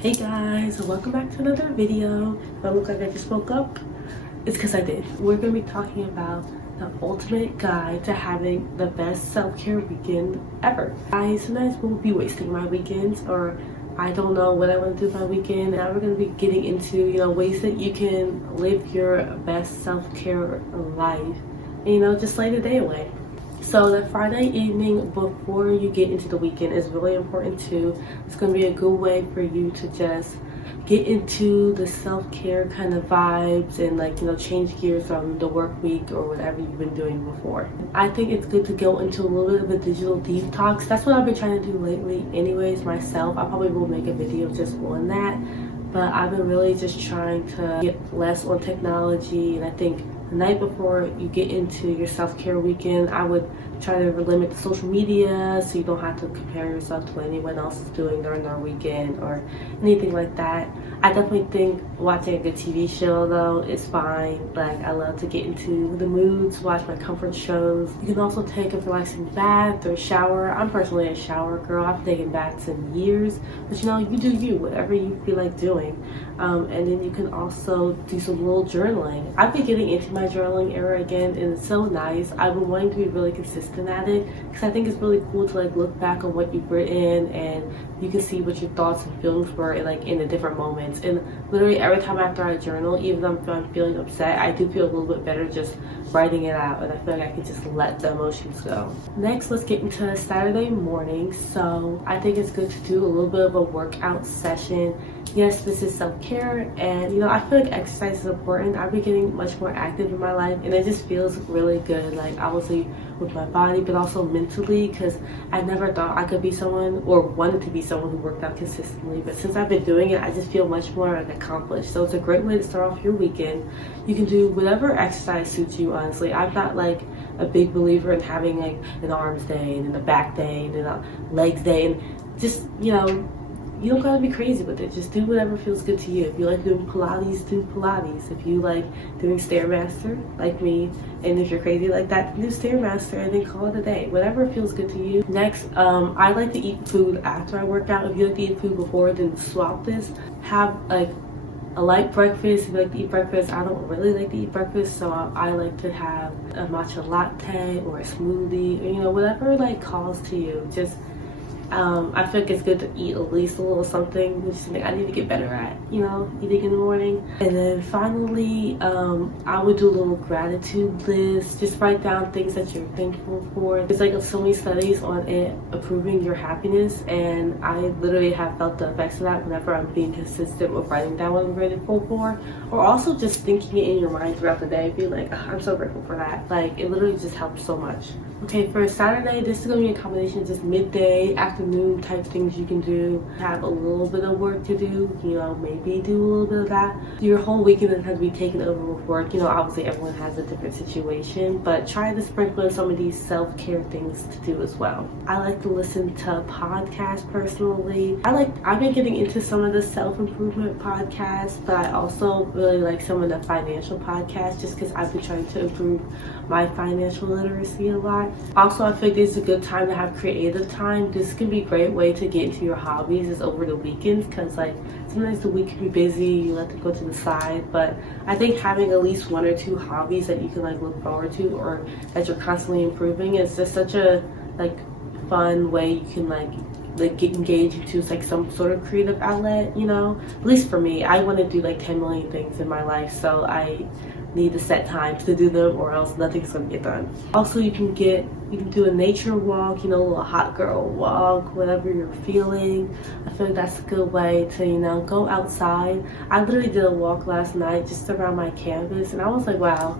Hey guys, welcome back to another video. If I look like I just woke up, it's because I did. We're going to be talking about the ultimate guide to having the best self-care weekend ever. I sometimes will be wasting my weekends, or I don't know what I want to do my weekend. Now we're going to be getting into, ways that you can live your best self-care life and, just slay the day away. So the Friday evening before you get into the weekend is really important too. It's going to be a good way for you to just get into the self-care kind of vibes and change gears from the work week or whatever you've been doing before. I think it's good to go into a little bit of a digital detox. That's what I've been trying to do lately anyways myself. I probably will make a video just on that, but I've been really just trying to get less on technology. And I think the night before you get into your self-care weekend, I would try to limit the social media so you don't have to compare yourself to what anyone else is doing during their weekend or anything like that. I definitely think watching a good TV show though is fine. Like, I love to get into the moods, watch my comfort shows. You can also take a relaxing bath or shower. I'm personally a shower girl. I've taken baths in years, but you do you, whatever you feel like doing. And then you can also do some little journaling. I've been getting into my journaling era again, and it's so nice. I've been wanting to be really consistent at it because I think it's really cool to look back on what you've written, and you can see what your thoughts and feelings were in the different moments. And literally every time after I journal, even if I'm feeling upset, I do feel a little bit better just writing it out, and I feel like I can just let the emotions go. Next, let's get into Saturday morning. So I think it's good to do a little bit of a workout session. Yes, this is self-care, and I feel like exercise is important. I've been getting much more active in my life, and it just feels really good, obviously with my body, but also mentally, because I never thought I could be someone or wanted to be someone who worked out consistently. But since I've been doing it, I just feel much more accomplished. So it's a great way to start off your weekend. You can do whatever exercise suits you, honestly. I'm not a big believer in having an arms day and then a back day and then a legs day, and just you don't gotta be crazy with it. Just do whatever feels good to you. If you like doing Pilates, do Pilates. If you like doing Stairmaster, like me, and if you're crazy like that, do Stairmaster and then call it a day. Whatever feels good to you. Next, I like to eat food after I work out. If you like to eat food before, then swap this. Have a light breakfast. If you like to eat breakfast, I don't really like to eat breakfast, so I like to have a matcha latte or a smoothie, or whatever calls to you. Just I feel like it's good to eat at least a little something, which is something I need to get better at, eating in the morning. And then finally, I would do a little gratitude list. Just write down things that you're thankful for. There's so many studies on it improving your happiness, and I literally have felt the effects of that whenever I'm being consistent with writing down what I'm grateful for, or also just thinking it in your mind throughout the day. Be like, oh, I'm so grateful for that. It literally just helps so much. Okay, for Saturday, this is going to be a combination of just midday, afternoon type things you can do. Have a little bit of work to do, maybe do a little bit of that. Your whole weekend doesn't have to be taken over with work. Obviously everyone has a different situation, but try to sprinkle in some of these self-care things to do as well. I like to listen to podcasts personally. I've been getting into some of the self-improvement podcasts, but I also really like some of the financial podcasts just because I've been trying to improve my financial literacy a lot. Also, I think it's a good time to have creative time. This can be a great way to get into your hobbies is over the weekends, because sometimes the week can be busy, you let them go to the side. But I think having at least one or two hobbies that you can look forward to, or that you're constantly improving, is just such a fun way you can get engaged into some sort of creative outlet. At least for me, I want to do 10 million things in my life, so I need to set time to do them, or else nothing's gonna get done. Also, you can do a nature walk, a little hot girl walk, whatever you're feeling. I feel like that's a good way to go outside. I literally did a walk last night just around my campus, and I was like, wow,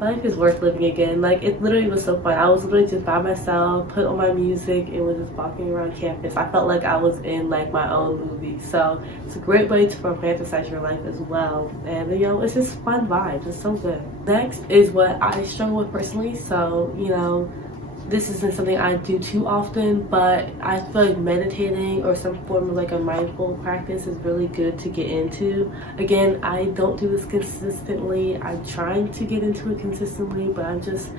life is worth living again. It literally was so fun. I was literally just by myself, put on my music, and was just walking around campus. I felt like I was in my own movie. So it's a great way to romanticize your life as well. And it's just fun vibes. It's so good. Next is what I struggle with personally. So this isn't something I do too often, but I feel like meditating or some form of a mindful practice is really good to get into. Again, I don't do this consistently. I'm trying to get into it consistently, but I'm just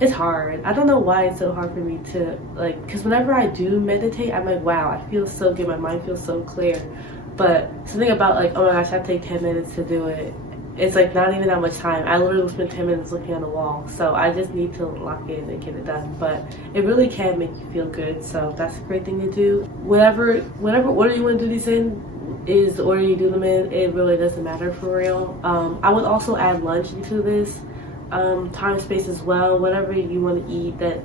it's hard. I don't know why it's so hard for me to like, because whenever I do meditate, I'm like, wow, I feel so good, my mind feels so clear. But something about like, oh my gosh, I take 10 minutes to do it, it's like not even that much time. I literally will spend 10 minutes looking on the wall. So I just need to lock in and get it done. But it really can make you feel good. So that's a great thing to do. Whatever order you want to do these in is the order you do them in. It really doesn't matter for real. I would also add lunch into this time space as well. Whatever you want to eat that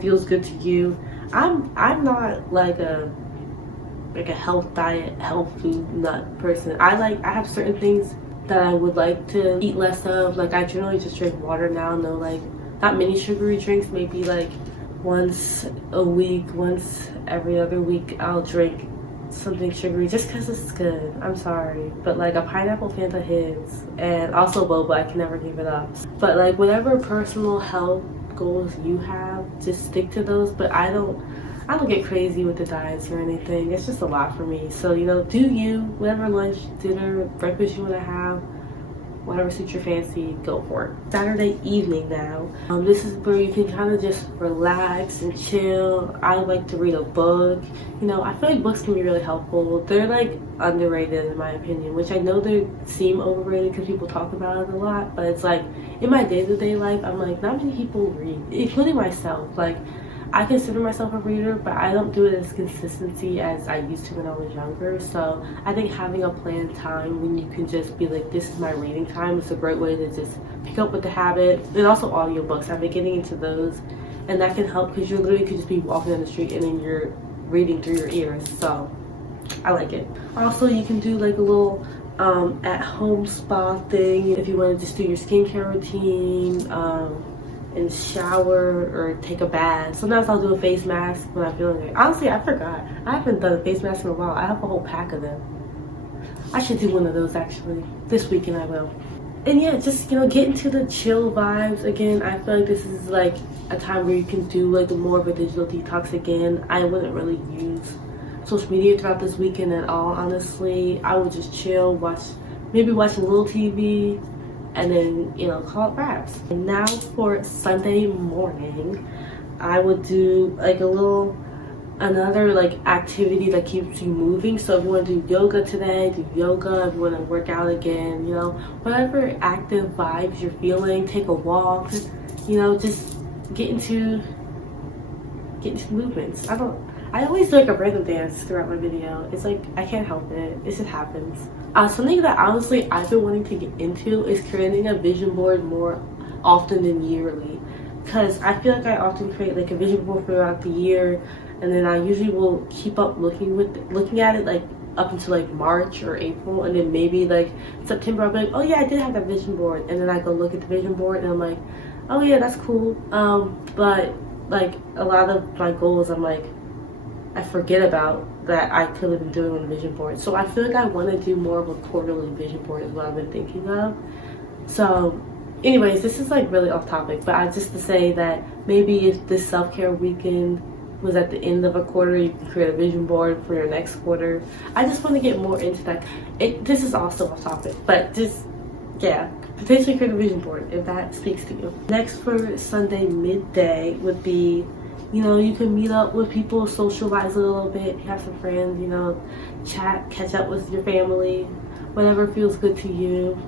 feels good to you. I'm not like a health diet, health food nut person. I have certain things that I would like to eat less of. Like I generally just drink water now. No, like not many sugary drinks. Maybe like once a week, once every other week, I'll drink something sugary just because it's good. I'm sorry, but like a pineapple Fanta hits, and also boba. I can never give it up. But like whatever personal health goals you have, just stick to those. But I don't get crazy with the diets or anything. It's just a lot for me. So, do you, whatever lunch, dinner, breakfast you want to have, whatever suits your fancy, go for it. Saturday evening now. This is where you can kind of just relax and chill. I like to read a book. I feel like books can be really helpful. They're like underrated in my opinion, which I know they seem overrated because people talk about it a lot, but it's like in my day-to-day life, I'm like, not many people read, including myself. Like, I consider myself a reader, but I don't do it as consistency as I used to when I was younger. So I think having a planned time when you can just be like, this is my reading time, is a great way to just pick up with the habit. And also audiobooks. I've been getting into those, and that can help because you literally could just be walking down the street and then you're reading through your ears. So I like it. Also, you can do like a little at-home spa thing if you want to just do your skincare routine. And shower or take a bath. Sometimes I'll do a face mask when I'm feeling it. Honestly, I forgot. I haven't done a face mask in a while. I have a whole pack of them. I should do one of those actually. This weekend I will. And yeah, just get into the chill vibes. Again, I feel like this is like a time where you can do like more of a digital detox again. I wouldn't really use social media throughout this weekend at all, honestly. I would just chill, watch a little TV, and then call it wraps. And now for Sunday morning, I would do like another like activity that keeps you moving. So if you want to do yoga today, do yoga. If you want to work out again, whatever active vibes you're feeling, take a walk, just get into movements. I always do like a rhythm dance throughout my video. It's like, I can't help it. It just happens. Something that honestly I've been wanting to get into is creating a vision board more often than yearly. Because I feel like I often create like a vision board throughout the year, and then I usually will keep up looking at it like up until like March or April, and then maybe like September I'll be like, oh yeah, I did have that vision board, and then I go look at the vision board and I'm like, oh yeah, that's cool. But like a lot of my goals, I'm like, I forget about that I could have been doing on the vision board. So I feel like I want to do more of a quarterly vision board is what I've been thinking of. So anyways, this is like really off topic, but just to say that maybe if this self-care weekend was at the end of a quarter, you can create a vision board for your next quarter. I just want to get more into that. This is also off topic, but just, yeah, potentially create a vision board if that speaks to you. Next for Sunday midday would be, you can meet up with people, socialize a little bit, have some friends, chat, catch up with your family, whatever feels good to you.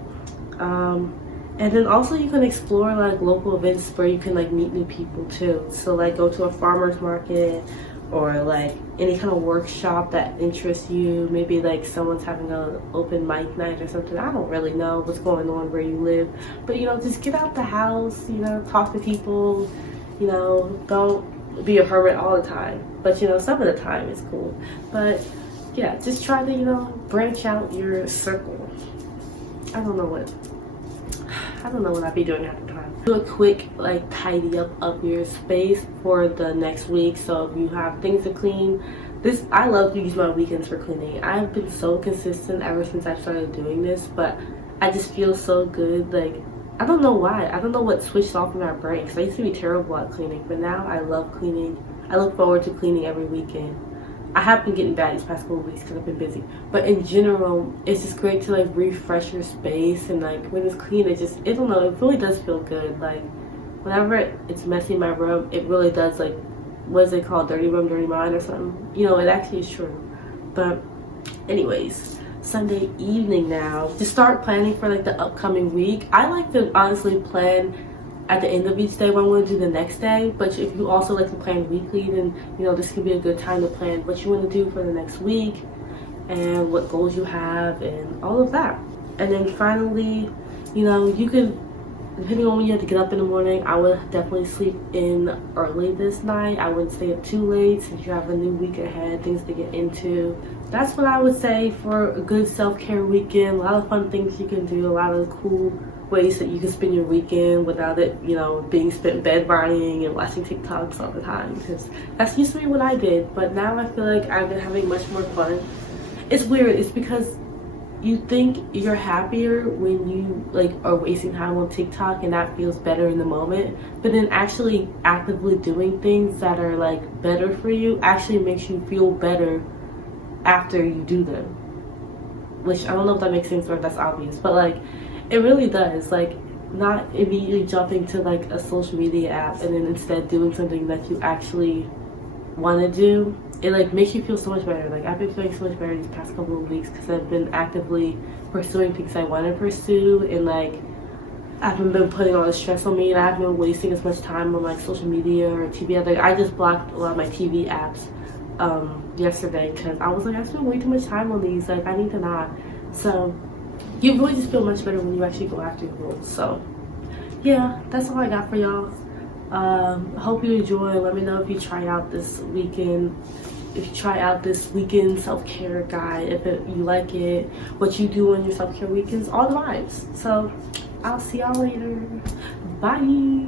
And then also you can explore like local events where you can like meet new people too. So like go to a farmer's market or like any kind of workshop that interests you. Maybe like someone's having an open mic night or something. I don't really know what's going on where you live, but just get out the house, talk to people, don't be a hermit all the time, but some of the time is cool. But yeah, just try to branch out your circle. I don't know what I'd be doing at the time. Do a quick like tidy up of your space for the next week. So if you have things to clean, I love to use my weekends for cleaning. I've been so consistent ever since I started doing this, but I just feel so good. Like, I don't know why. I don't know what switched off in my brain, because I used to be terrible at cleaning, but now I love cleaning. I look forward to cleaning every weekend. I have been getting bad these past couple of weeks because I've been busy, but in general, it's just great to like refresh your space, and like when it's clean, it really does feel good. Like whenever it's messy in my room, it really does, like, what is it called, dirty room, dirty mind or something. You know, it actually is true. But anyways, Sunday evening now, to start planning for like the upcoming week. I like to honestly plan at the end of each day what I'm going to do the next day, but if you also like to plan weekly, then you know this can be a good time to plan what you want to do for the next week and what goals you have and all of that. And then finally, you know, you can, depending on when you have to get up in the morning, I would definitely sleep in early this night. I wouldn't stay up too late since you have a new week ahead, things to get into. That's what I would say for a good self-care weekend. A lot of fun things you can do, a lot of cool ways that you can spend your weekend without it, you know, being spent bed riding and watching TikToks all the time, because that's used to be what I did. But now I feel like I've been having much more fun. It's weird. It's because you think you're happier when you like are wasting time on TikTok and that feels better in the moment, but then actually actively doing things that are like better for you actually makes you feel better after you do them. Which I don't know if that makes sense or if that's obvious, but like it really does. Like, not immediately jumping to like a social media app and then instead doing something that you actually want to do, it like makes you feel so much better. Like, I've been feeling so much better these past couple of weeks because I've been actively pursuing things I want to pursue, and like I haven't been putting all the stress on me, and I haven't been wasting as much time on like social media or TV. Like, I just blocked a lot of my TV apps yesterday because I was like, I spend way too much time on these. Like, I need to not. So you really just feel much better when you actually go after your goals. So yeah, that's all I got for y'all. Hope you enjoy. Let me know if you try out this weekend, self-care guide, if you like it, what you do on your self-care weekends, all the vibes. So I'll see y'all later. Bye.